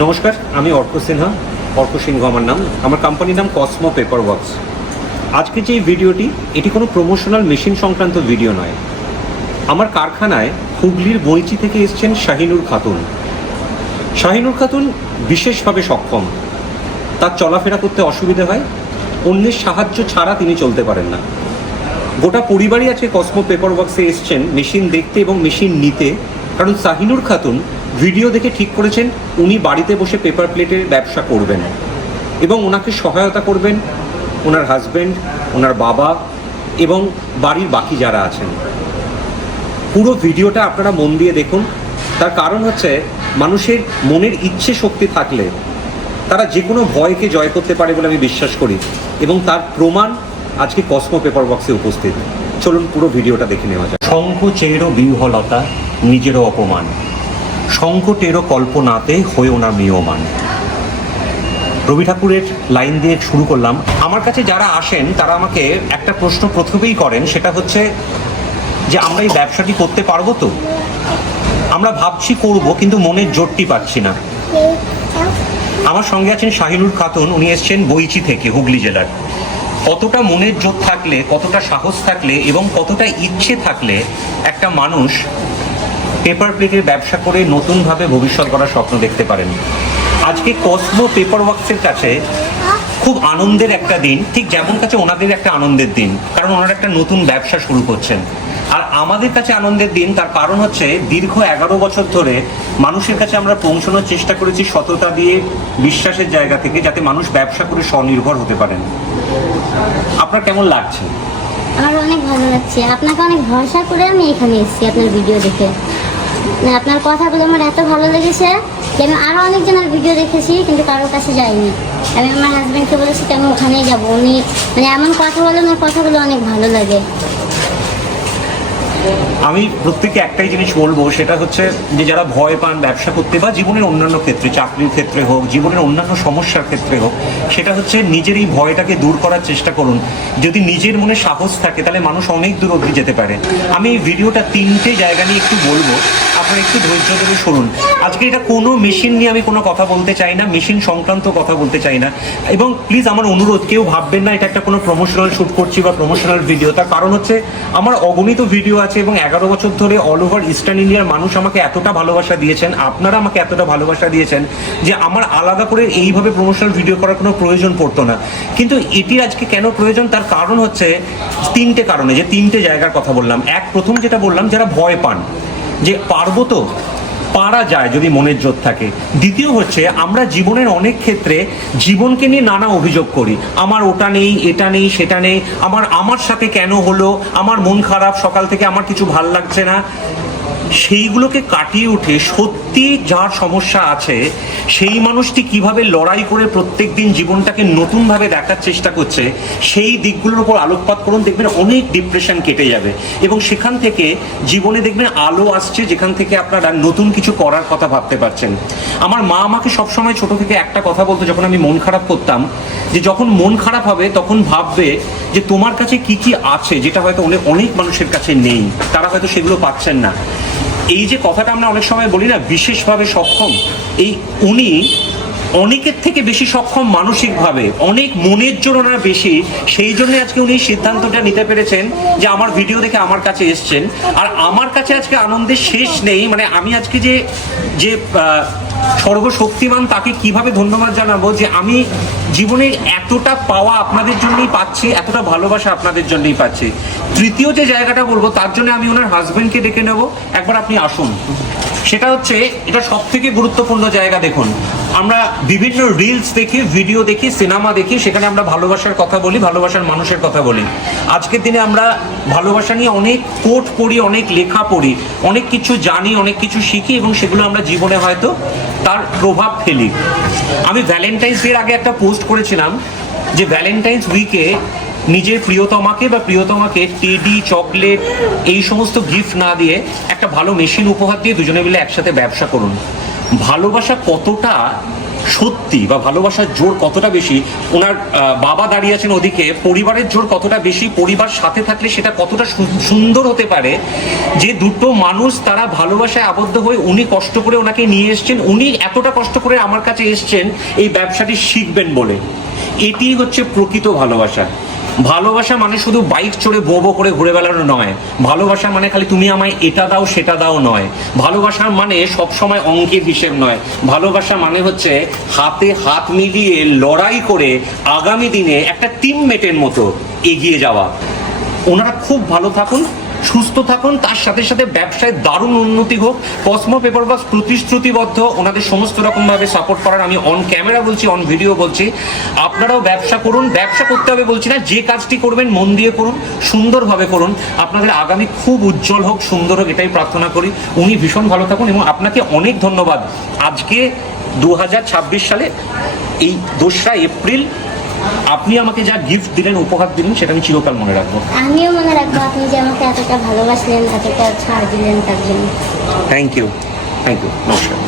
নমস্কার, আমি অর্ক সিনহা। অর্ক সিংহ আমার নাম। আমার কোম্পানির নাম কসমো পেপার ওয়ার্কস। আজকে যে ভিডিওটি, এটি কোনো প্রমোশনাল মেশিন সংক্রান্ত ভিডিও নয়। আমার কারখানায় হুগলির বইচি থেকে এসছেন শাহিনুর খাতুন। শাহিনুর খাতুন বিশেষভাবে সক্ষম। তার চলাফেরা করতে অসুবিধা হয়, অন্যের সাহায্য ছাড়া তিনি চলতে পারেন না। গোটা পরিবারই আজকে কসমো পেপার ওয়ার্কসে এসছেন মেশিন দেখতে এবং মেশিন নিতে, কারণ শাহিনুর খাতুন ভিডিও দেখে ঠিক করেছেন উনি বাড়িতে বসে পেপার প্লেটের ব্যবসা করবেন এবং ওনাকে সহায়তা করবেন ওনার হাজব্যান্ড, ওনার বাবা এবং বাড়ির বাকি যারা আছেন। পুরো ভিডিওটা আপনারা মন দিয়ে দেখুন। তার কারণ হচ্ছে, মানুষের মনের ইচ্ছে শক্তি থাকলে তারা যে কোনো ভয়কে জয় করতে পারে বলে আমি বিশ্বাস করি, এবং তার প্রমাণ আজকে কসমো পেপার বক্সে উপস্থিত। চলুন পুরো ভিডিওটা দেখে নেওয়া যায়। শঙ্খ চেয়েরও বিহ্বলতা নিজেরও অপমান, সংকটেরও কল্পনাতে হয়েও না মিয়মান। রবি ঠাকুরের লাইন দিয়ে শুরু করলাম। আমার কাছে যারা আসেন তারা আমাকে একটা প্রশ্ন প্রথমেই করেন, সেটা হচ্ছে যে আমরা এই ব্যবসাটি করতে পারবো তো? আমরা ভাবছি করব, কিন্তু মনের জোরটি পাচ্ছি না। আমার সঙ্গে আছেন শাহিনুর খাতুন। উনি এসছেন বইচি থেকে, হুগলি জেলার। কতটা মনের জোর থাকলে, কতটা সাহস থাকলে এবং কতটা ইচ্ছে থাকলে একটা মানুষ পেপার প্লেটের ব্যবসা করে নতুনভাবে ভবিষ্যৎ গড়ার স্বপ্ন দেখতে পারেন। আজকে কসমো পেপার ওয়ার্কসের কাছে খুব আনন্দের একটা দিন, ঠিক যেমন কাছে ওনাদের একটা আনন্দের দিন, কারণ ওনারা একটা নতুন ব্যবসা শুরু করছেন। আর আমাদের কাছে আনন্দের দিন, তার কারণ হচ্ছে দীর্ঘ 11 বছর ধরে মানুষের কাছে আমরা পৌঁছানোর চেষ্টা করেছি সততা দিয়ে, বিশ্বাসের জায়গা থেকে, যাতে মানুষ ব্যবসা করে স্বনির্ভর হতে পারেন। আপনার কেমন লাগছে? আমার অনেক ভালো লাগছে। আপনাকে অনেক ভরসা করে আমি এখানে এসেছি আপনার ভিডিও দেখে। আপনার কথাগুলো আমার এত ভালো লেগেছে যে আমি আরও অনেকজনের ভিডিও দেখেছি, কিন্তু কারোর কাছে যাইনি। আমি আমার হাজব্যান্ডকে বলেছি যে আমি ওখানেই যাবো। উনি এমন কথা বলেন, ওর কথাগুলো অনেক ভালো লাগে। আমি প্রত্যেককে একটাই জিনিস বলবো, সেটা হচ্ছে যে যারা ভয় পান ব্যবসা করতে বা জীবনের অন্যান্য ক্ষেত্রে, চাকরির ক্ষেত্রে হোক, জীবনের অন্যান্য সমস্যার ক্ষেত্রে হোক, সেটা হচ্ছে নিজের এই ভয়টাকে দূর করার চেষ্টা করুন। যদি নিজের মনে সাহস থাকে তাহলে মানুষ অনেক দূর অবধি যেতে পারে। আমি এই ভিডিওটা 3টে জায়গা নিয়ে একটু বলবো, আপনারা একটু ধৈর্য ধরে শুনুন। আজকে এটা কোনো মেশিন নিয়ে আমি কোনো কথা বলতে চাই না, মেশিন সংক্রান্ত কথা বলতে চাই না। এবং প্লিজ আমার অনুরোধ, কেউ ভাববেন না এটা একটা কোনো প্রমোশনাল শ্যুট করছি বা প্রমোশনাল ভিডিও। তার কারণ হচ্ছে আমার অগণিত ভিডিও আছে এবং 11 বছর ধরে অল ওভার ইস্টার্ন ইন্ডিয়ার মানুষ আমাকে এতটা ভালোবাসা দিয়েছেন, আপনারা আমাকে এতটা ভালোবাসা দিয়েছেন যে আমার আলাদা করে এইভাবে প্রমোশনাল ভিডিও করার কোনো প্রয়োজন পড়তো না। কিন্তু এটির আজকে কেন প্রয়োজন, তার কারণ হচ্ছে 3টে কারণে, যে 3টে জায়গার কথা বললাম। প্রথম যেটা বললাম, যারা ভয় পান যে পারবো তো, পারা যায় যদি মনের জোর থাকে। দ্বিতীয় হচ্ছে, আমরা জীবনের অনেক ক্ষেত্রে জীবনকে নিয়ে নানা অভিযোগ করি, আমার ওটা নেই, এটা নেই, সেটা নেই, আমার সাথে কেন হলো, আমার মন খারাপ, সকাল থেকে আমার কিছু ভাল লাগছে না। সেইগুলোকে কাটিয়ে উঠে সত্যি যার সমস্যা আছে সেই মানুষটি কিভাবে লড়াই করে প্রত্যেক দিন জীবনটাকে নতুনভাবে দেখার চেষ্টা করছে, সেই দিকগুলোর উপর আলোকপাত করুন। দেখবেন অনেক ডিপ্রেশন কেটে যাবে এবং সেখান থেকে জীবনে দেখবেন আলো আসছে, যেখান থেকে আপনারা নতুন কিছু করার কথা ভাবতে পারছেন। আমার মা আমাকে সবসময় ছোট থেকে একটা কথা বলতো, যখন আমি মন খারাপ করতাম, যে যখন মন খারাপ হবে তখন ভাববে যে তোমার কাছে কি কি আছে, যেটা হয়তো অনেক মানুষের কাছে নেই, তারা হয়তো সেগুলো পাচ্ছেন না। এই যে কথাটা আমরা অনেক সময় বলি না, বিশেষভাবে সক্ষম, উনি অনেকের থেকে বেশি সক্ষম মানসিকভাবে, অনেক মনের জোর ওনার বেশি। সেই জন্য আজকে উনি সিদ্ধান্তটা নিতে পেরেছেন যে আমার ভিডিও দেখে আমার কাছে এসছেন। আর আমার কাছে আজকে আনন্দের শেষ নেই। আমি আজকে যে সর্বশক্তিমান, তাকে কিভাবে ধন্যবাদ জানাবো যে আমি জীবনে এতটা পাওয়া আপনাদের জন্যই পাচ্ছি, এতটা ভালোবাসা আপনাদের জন্যই পাচ্ছি। তৃতীয় যে জায়গাটা বলবো, তার জন্য আমি ওনার হাজব্যান্ডকে ডেকে নেব। একবার আপনি আসুন। সেটা হচ্ছে, এটা সব থেকে গুরুত্বপূর্ণ জায়গা। দেখুন, আমরা বিভিন্ন রিলস দেখি, ভিডিও দেখি, সিনেমা দেখি, সেখানে আমরা ভালোবাসার কথা বলি, ভালোবাসার মানুষের কথা বলি। আজকের দিনে আমরা ভালোবাসা নিয়ে অনেক কোট পড়ি, অনেক লেখা পড়ি, অনেক কিছু জানি, অনেক কিছু শিখি এবং সেগুলো আমরা জীবনে হয়তো তার প্রভাব ফেলি। আমি ভ্যালেন্টাইন্স ডের আগে একটা পোস্ট করেছিলাম যে ভ্যালেন্টাইন্স উইকে নিজের প্রিয়তমাকে টেডি, চকলেট, এই সমস্ত গিফট না দিয়ে একটা ভালো মেশিন উপহার দিয়ে দুজনে মিলে একসাথে ব্যবসা করুন। ভালোবাসা কতটা সত্যি বা ভালোবাসার জোর কতটা বেশি, ওনার বাবা দাঁড়িয়ে আছেন ওদিকে, পরিবারের জোর কতটা বেশি, পরিবার সাথে থাকলে সেটা কতটা সুন্দর হতে পারে, যে দুটো মানুষ তারা ভালোবাসায় আবদ্ধ হয়ে উনি কষ্ট করে ওনাকে নিয়ে এসছেন, উনি এতটা কষ্ট করে আমার কাছে এসছেন এই ব্যবসাটি শিখবেন বলে। এটি হচ্ছে প্রকৃত ভালোবাসা। ভালোবাসা মানে শুধু বাইক চড়ে বো বো করে ঘুরে বেড়ানো নয়, ভালোবাসা মানে খালি তুমি আমায় এটা দাও সেটা দাও নয়, ভালোবাসার মানে সবসময় অঙ্কের হিসেব নয়, ভালোবাসা মানে হচ্ছে হাতে হাত মিলিয়ে লড়াই করে আগামী দিনে একটা টিমমেটের মতো এগিয়ে যাওয়া। ওনারা খুব ভালো থাকুন, সুস্থ থাকুন, তার সাথে সাথে ব্যবসায় দারুণ উন্নতি হোক। কসমো পেপার ওয়ার্কস প্রতিশ্রুতিবদ্ধ ওনাদের সমস্ত রকমভাবে সাপোর্ট করার। আমি অন ক্যামেরা বলছি, অন ভিডিও বলছি, আপনারাও ব্যবসা করুন। ব্যবসা করতে হবে বলছি না, যে কাজটি করবেন মন দিয়ে করুন, সুন্দরভাবে করুন। আপনাদের আগামী খুব উজ্জ্বল হোক, সুন্দর হোক, এটাই প্রার্থনা করি। উনি ভীষণ ভালো থাকুন এবং আপনাকে অনেক ধন্যবাদ। আজকে 2026 সালে এই 2রা এপ্রিল আপনি আমাকে যা গিফট দিলেন, উপহার দিলেন, সেটা আমি চিরকাল মনে রাখবো। আমিও মনে রাখবো আপনি যে আমাকে এতটা ভালোবাসলেন, এতটা ছাড় দিলেন তার জন্য। থ্যাংক ইউ, নমস্কার।